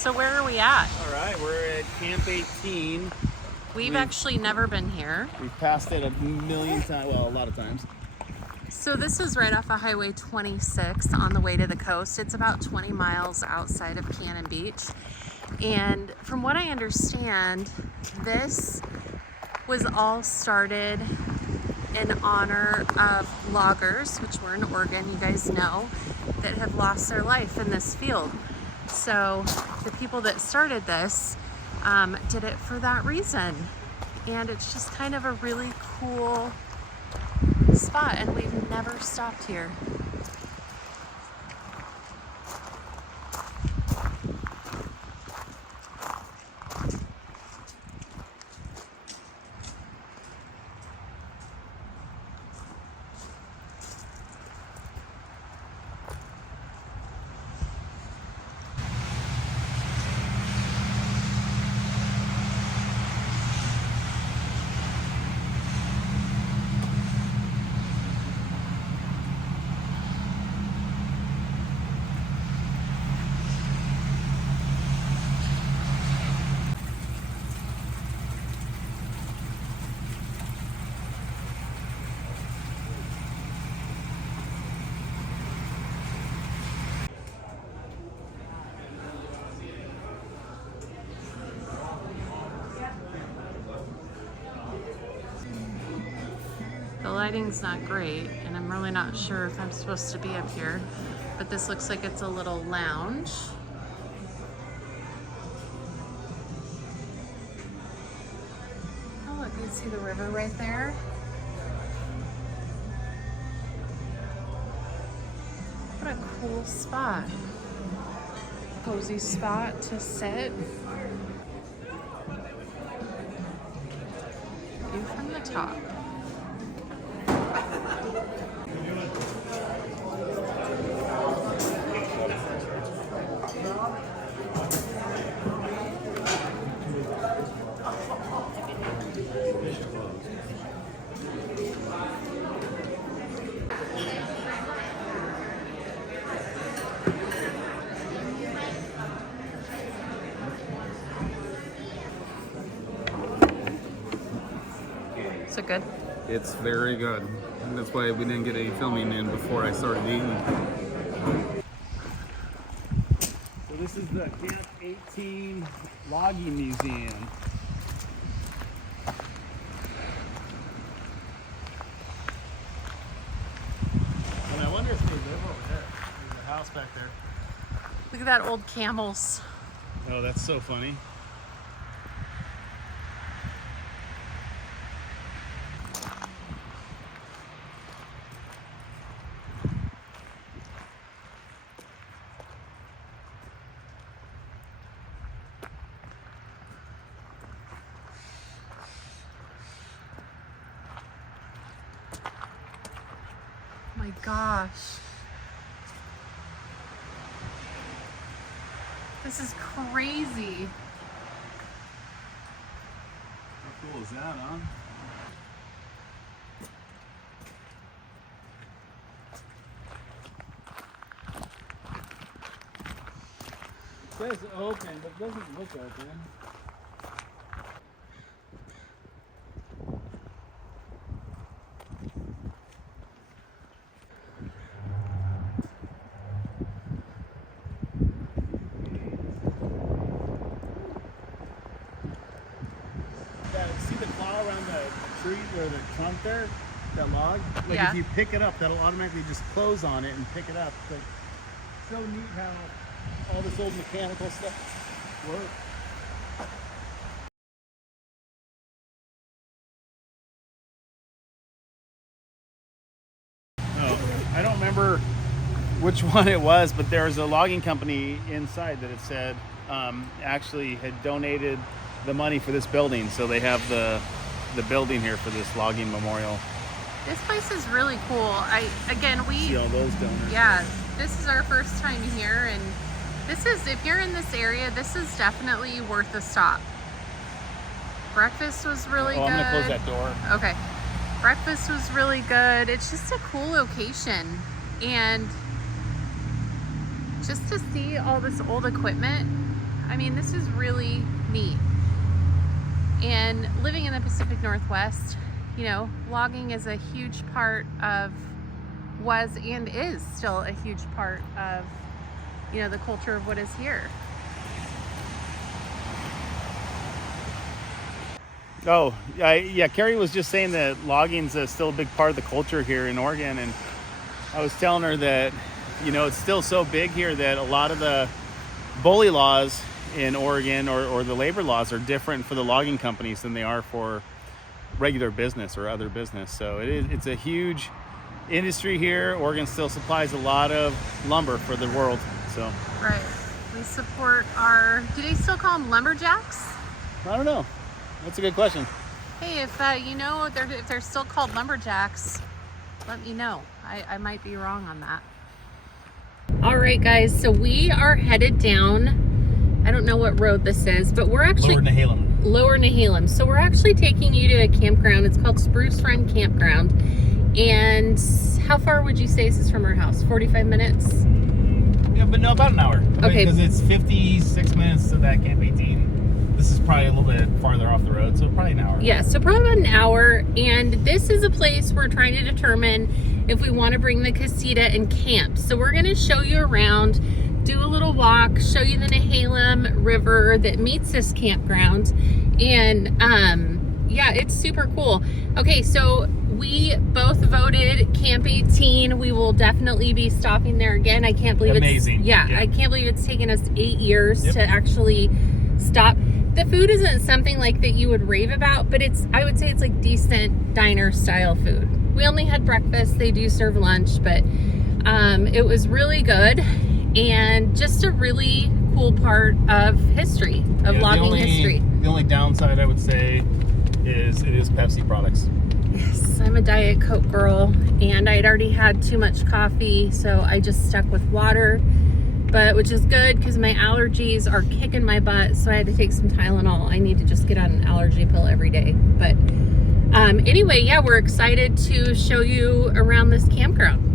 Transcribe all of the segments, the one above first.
So where are we at? All right, we're at Camp18. We've actually never been here. We've passed it a million times, well, a lot of times. So this is right off of Highway 26 on the way to the coast. It's about 20 miles outside of Cannon Beach. And from what I understand, this was all started in honor of loggers, which were in Oregon, you guys know, that have lost their life in this field. So the people that started this did it for that reason. And it's just kind of a really cool spot, and we've never stopped here. The lighting's not great, and I'm really not sure if I'm supposed to be up here, but this looks like it's a little lounge. Oh, look, you can see the river right there. What a cool spot. Cozy spot to sit. View from the top. Is it good? It's very good. And that's why we didn't get any filming in before I started eating. So this is the Camp18 Logging Museum. And I wonder if they live over there. There's a house back there. Look at that old camels. Oh, that's so funny. Oh my gosh. This is crazy. How cool is that, huh? It says open, but it doesn't look open. See the claw around the tree or the trunk there? That log? Like Yeah. if you pick it up, that'll automatically just close on it and pick it up. Like, so neat how all this old mechanical stuff works. Oh, I don't remember which one it was, but there was a logging company inside that it said actually had donated the money for this building, so they have the building here for this logging memorial. This place is really cool. See all those donors. Yeah, this is our first time here, and this is, if you're in this area, this is definitely worth a stop. Breakfast was really good. I'm gonna close that door. Okay. Breakfast was really good. It's just a cool location, and just to see all this old equipment, I mean, this is really neat. And living in the Pacific Northwest, you know, logging is a huge part of, was and is still a huge part of, you know, the culture of what is here. Oh, yeah, Carrie was just saying that logging's still a big part of the culture here in Oregon, and I was telling her that, you know, it's still so big here that a lot of the bully laws in Oregon or the labor laws are different for the logging companies than they are for regular business or other business. So it's a huge industry here. Oregon still supplies a lot of lumber for the world. So right, we support our, do they still call them lumberjacks? I don't know. That's a good question. Hey, if you know if they're still called lumberjacks, let me know. I might be wrong on that. All right, guys, so we are headed down. I don't know what road this is, but we're actually Lower Nehalem. So we're actually taking you to a campground. It's called Spruce Run Campground. And how far would you say this is from our house? 45 minutes? Yeah, but no, about an hour. Okay. Because it's 56 minutes to that Camp18. This is probably a little bit farther off the road, so probably an hour. Yeah, so probably about an hour. And this is a place we're trying to determine if we want to bring the casita and camp. So we're going to show you around, do a little walk, show you the Nehalem River that meets this campground. And yeah, it's super cool. Okay, so we both voted Camp18. We will definitely be stopping there again. I can't believe amazing. Yeah, I can't believe it's taken us 8 years to actually stop. The food isn't something like that you would rave about, but I would say it's like decent diner style food. We only had breakfast. They do serve lunch, but it was really good and just a really cool part of history, of logging history. The only downside I would say is it is Pepsi products. Yes, I'm a Diet Coke girl, and I'd already had too much coffee, so I just stuck with water. But which is good because my allergies are kicking my butt, so I had to take some Tylenol. I need to just get on an allergy pill every day. But anyway, yeah, we're excited to show you around this campground.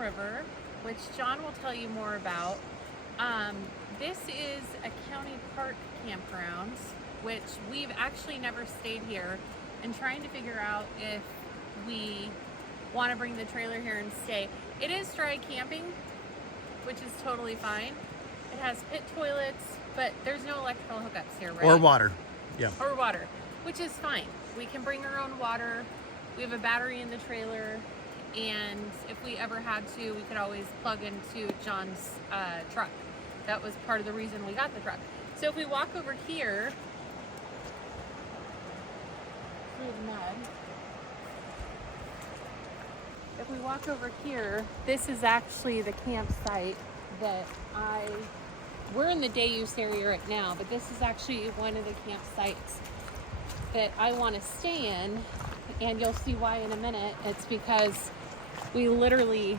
River, which John will tell you more about. This is a county park campground, which we've actually never stayed here, and trying to figure out if we want to bring the trailer here and stay. It is dry camping, which is totally fine. It has pit toilets, but there's no electrical hookups here, right? Or water. Yeah. Or water, which is fine. We can bring our own water. We have a battery in the trailer, and if we ever had to, we could always plug into John's truck. That was part of the reason we got the truck. So if we walk over here through the mud, if we walk over here, this is actually the campsite that we're in the day use area right now, but this is actually one of the campsites that I want to stay in, and you'll see why in a minute. It's because we literally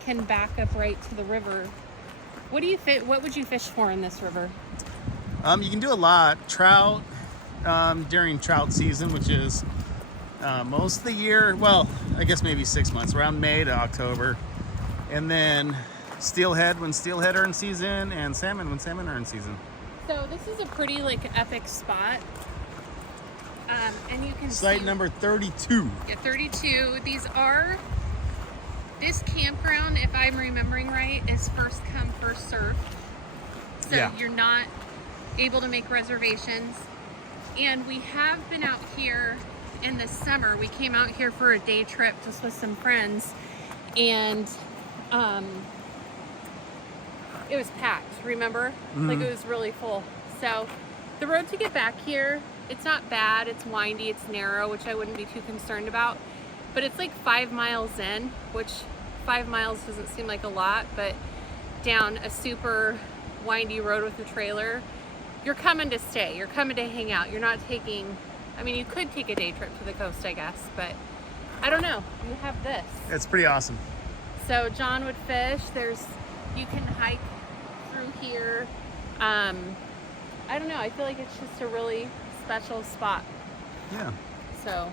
can back up right to the river. What would you fish for in this river? You can do a lot. Trout during trout season, which is most of the year. Well, I guess maybe 6 months, around May to October. And then steelhead when steelhead are in season, and salmon when salmon are in season. So this is a pretty like epic spot. And you can Site see, number 32. yeah, 32. This campground, if I'm remembering right, is first come, first served. So Yeah. you're not able to make reservations. And we have been out here in the summer. We came out here for a day trip just with some friends, and it was packed, remember? Like it was really full. So the road to get back here, it's not bad. It's windy, it's narrow, which I wouldn't be too concerned about. But it's like 5 miles in, which 5 miles doesn't seem like a lot, but down a super windy road with a trailer, you're coming to stay. You're coming to hang out. You're not taking, I mean, you could take a day trip to the coast, I guess, but I don't know. You have this. It's pretty awesome. So John would fish. You can hike through here. I don't know. I feel like it's just a really special spot. Yeah. So.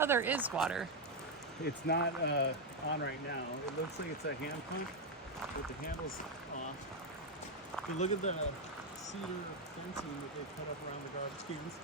Oh, there is water. It's not on right now. It looks like it's a hand pump with the handles off. If you look at the cedar fencing that they put up around the garbage cans.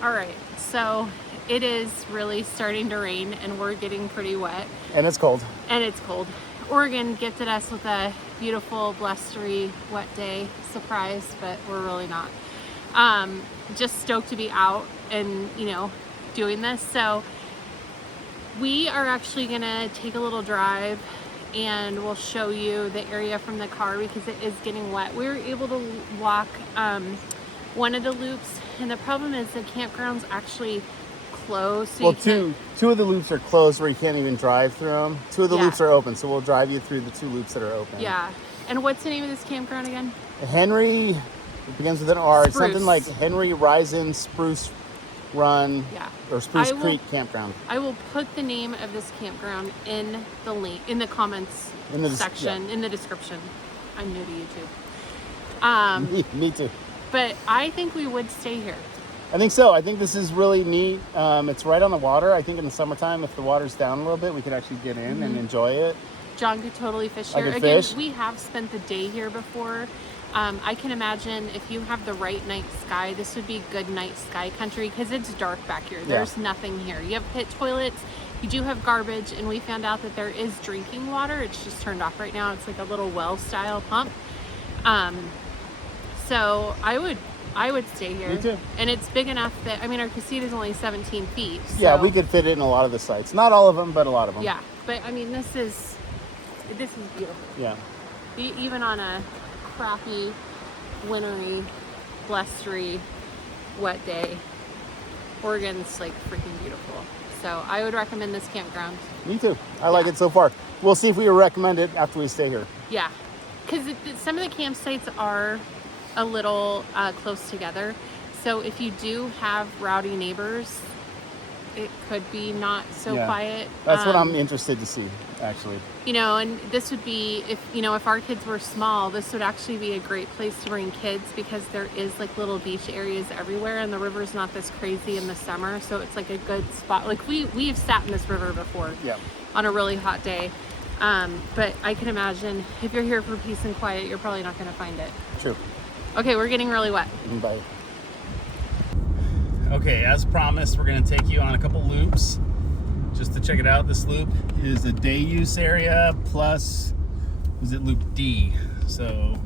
All right, so it is really starting to rain and we're getting pretty wet. And it's cold. And it's cold. Oregon gifted us with a beautiful, blustery, wet day surprise, but we're really not. Just stoked to be out and, doing this. So we are actually gonna take a little drive and we'll show you the area from the car because it is getting wet. We were able to walk one of the loops, and the problem is the campground's actually closed. So well, two of the loops are closed where you can't even drive through them. Two of the loops are open, so we'll drive you through the two loops that are open. Yeah. And what's the name of this campground again? Henry, it begins with an R. It's something like Henry Rierson Spruce Run, or Spruce Creek Campground. I will put the name of this campground in the link, in the comments section, in the description. I'm new to YouTube. Me too. But I think we would stay here. I think so. I think this is really neat. It's right on the water. I think in the summertime, if the water's down a little bit, we could actually get in and enjoy it. John could totally fish I here. could Again, fish. we have spent the day here before. I can imagine if you have the right night sky, this would be good night sky country because it's dark back here. There's nothing here. You have pit toilets, you do have garbage, and we found out that there is drinking water. It's just turned off right now. It's like a little well style pump. So I would stay here. Me too. And it's big enough that, I mean, our casita is only 17 feet. So, Yeah, we could fit it in a lot of the sites. Not all of them, but a lot of them. yeah, but I mean, this is beautiful. Yeah. Even on a crappy, wintry, blustery, wet day, Oregon's like freaking beautiful. So I would recommend this campground. Me too. I like it so far. We'll see if we recommend it after we stay here. Yeah, because some of the campsites are a little close together. So if you do have rowdy neighbors, it could be not so quiet. That's what I'm interested to see, actually. You know, and this would be, if our kids were small, this would actually be a great place to bring kids because there is like little beach areas everywhere and the river's not this crazy in the summer. So it's like a good spot. Like we've sat in this river before on a really hot day. But I can imagine if you're here for peace and quiet, you're probably not going to find it. True. Okay, we're getting really wet. Bye. Okay, as promised, we're going to take you on a couple loops just to check it out. This loop is a day use area plus, was it loop D? So,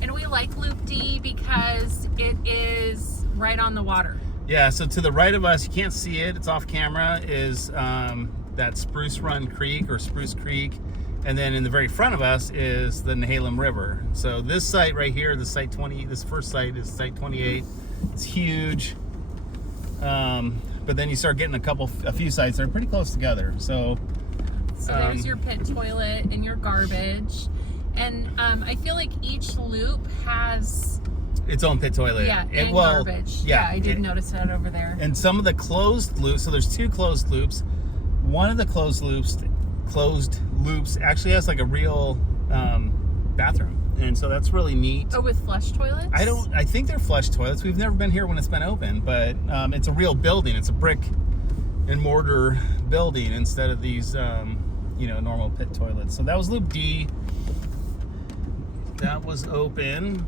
and we like loop D because it is right on the water. Yeah, so to the right of us, you can't see it, it's off camera, is that Spruce Run Creek or Spruce Creek. And then in the very front of us is the Nehalem River. So this site right here, the site 20, this first site is site 28. It's huge. But then you start getting a few sites that are pretty close together. So there's your pit toilet and your garbage. And I feel like each loop has its own pit toilet. Yeah, and garbage. Yeah, I did notice that over there. And some of the closed loops, so there's two closed loops. One of the closed loops actually has like a real bathroom. And so that's really neat. Oh, with flush toilets? I think they're flush toilets. We've never been here when it's been open, but it's a real building. It's a brick and mortar building instead of these, normal pit toilets. So that was loop D. That was open.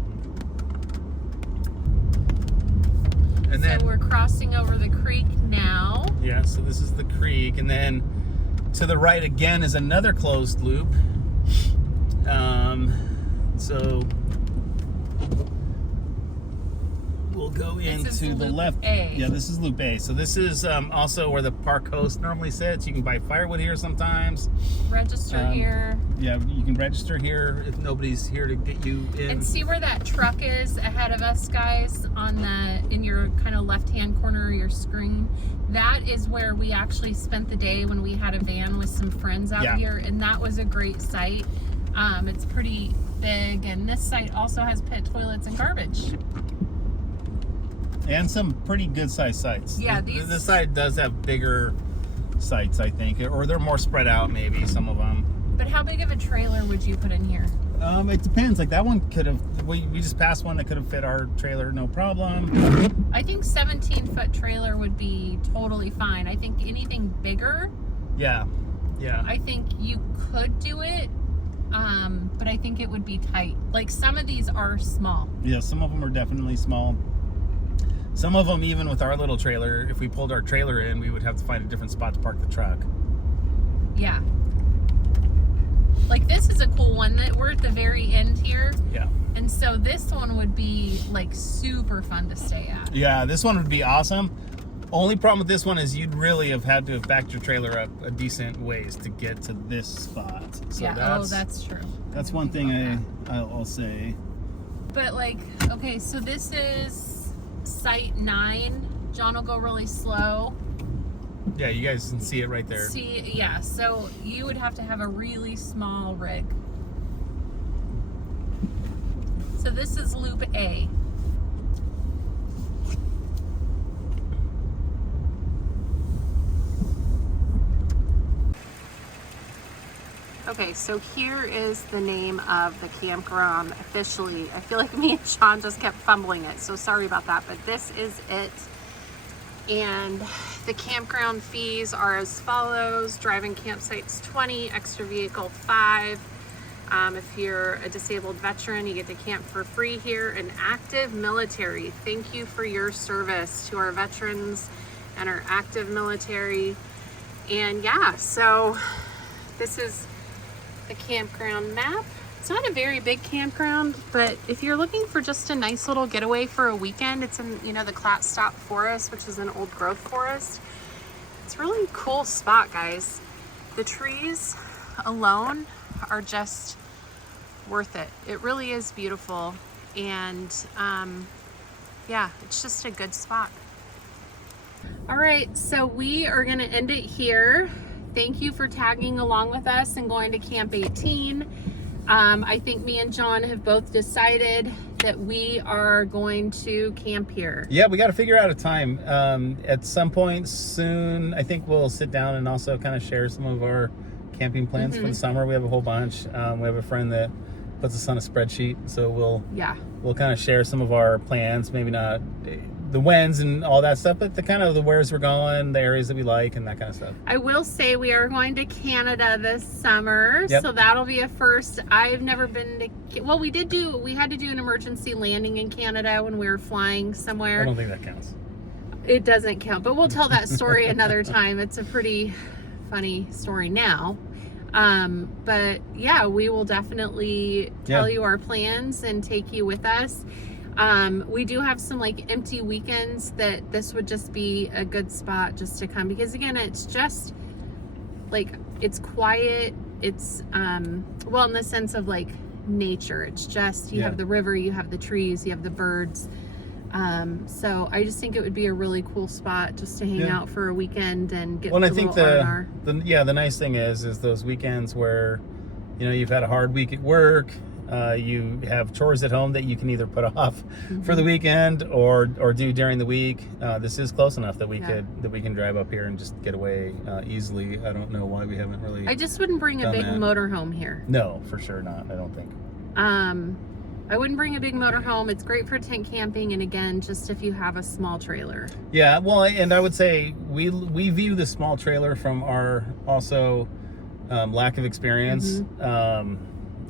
And then we're crossing over the creek now. Yeah, so this is the creek. And then to the right again is another closed loop. So we'll go into the left. A. Yeah, this is loop A. So this is also where the park host normally sits. You can buy firewood here sometimes. Register here. Yeah, you can register here if nobody's here to get you in. And see where that truck is ahead of us, guys, in your kind of left-hand corner of your screen. That is where we actually spent the day when we had a van with some friends out here, and that was a great site. It's pretty big, and this site also has pit toilets and garbage. And some pretty good sized sites. Yeah, this site does have bigger sites, I think, or they're more spread out, maybe some of them. But how big of a trailer would you put in here? It depends. Like that one could have. We just passed one that could have fit our trailer, no problem. I think 17-foot trailer would be totally fine. I think anything bigger. Yeah. I think you could do it. But I think it would be tight. Like some of these are small. Yeah, some of them are definitely small. Some of them, even with our little trailer, if we pulled our trailer in, we would have to find a different spot to park the truck. Yeah. Like this is a cool one that we're at the very end here. Yeah. And so this one would be like super fun to stay at. Yeah, this one would be awesome. Only problem with this one is you'd really have had to have backed your trailer up a decent ways to get to this spot. So yeah, that's true. That's one thing I'll say. But like, okay, so this is site 9. John will go really slow. Yeah, you guys can see it right there. Yeah, so you would have to have a really small rig. So this is loop A. Okay, so here is the name of the campground officially. I feel like me and Sean just kept fumbling it, so sorry about that, but this is it. And the campground fees are as follows: driving campsites 20, extra vehicle 5. If you're a disabled veteran, you get to camp for free here. An active military, thank you for your service to our veterans and our active military. And yeah, so this is the campground map. It's not a very big campground, but if you're looking for just a nice little getaway for a weekend, it's in, you know, the Clattstop Forest, which is an old growth forest. It's a really cool spot, guys. The trees alone are just worth it. It really is beautiful. And yeah, it's just a good spot. All right, so we are gonna end it here. Thank you for tagging along with us and going to Camp 18. I think me and John have both decided that we are going to camp here. Yeah, we got to figure out a time. At some point soon, I think we'll sit down and also kind of share some of our camping plans for the summer. We have a whole bunch. We have a friend that puts us on a spreadsheet, so we'll kind of share some of our plans. Maybe not the whens and all that stuff, but the kind of the wheres we're going, the areas that we like, and that kind of stuff. I will say we are going to Canada this summer, so that'll be a first. I've never been to, well, we had to do an emergency landing in Canada when we were flying somewhere. I don't think that counts. It doesn't count, but we'll tell that story another time. It's a pretty funny story now. But yeah, we will definitely tell you our plans and take you with us. We do have some like empty weekends that this would just be a good spot just to come, because again, it's just like, it's quiet. It's, well, in the sense of like nature, it's just, you have the river, you have the trees, you have the birds. So I just think it would be a really cool spot just to hang out for a weekend and get well, a I think little R&R. the nice thing is those weekends where, you know, you've had a hard week at work, you have chores at home that you can either put off for the weekend or do during the week. This is close enough that we can drive up here and just get away easily. I don't know why we haven't really. I just wouldn't bring a big motorhome here. No, for sure not. I don't think. I wouldn't bring a big motorhome. It's great for tent camping, and again, just if you have a small trailer. Yeah, well, and I would say we view the small trailer from our also lack of experience.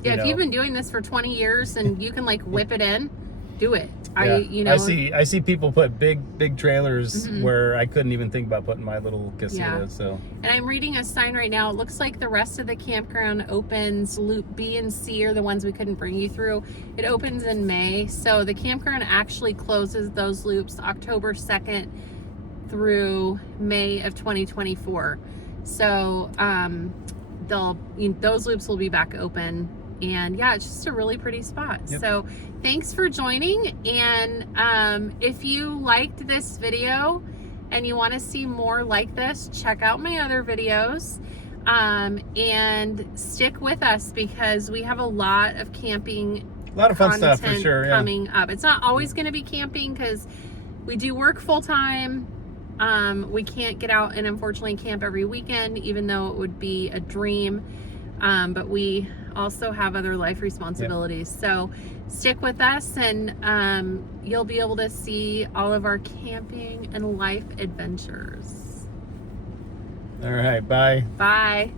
If you've been doing this for 20 years and you can like whip it in, do it. I see people put big trailers where I couldn't even think about putting my little casita. So. And I'm reading a sign right now. It looks like the rest of the campground opens. Loop B and C are the ones we couldn't bring you through. It opens in May. So the campground actually closes those loops October 2nd through May of 2024. So those loops will be back open. And yeah, it's just a really pretty spot. So thanks for joining. And if you liked this video and you want to see more like this, check out my other videos and stick with us, because we have a lot of camping, a lot of fun stuff for sure coming up. It's not always going to be camping because we do work full time. We can't get out and unfortunately camp every weekend, even though it would be a dream. But we also have other life responsibilities. So stick with us, and you'll be able to see all of our camping and life adventures. All right, bye. Bye.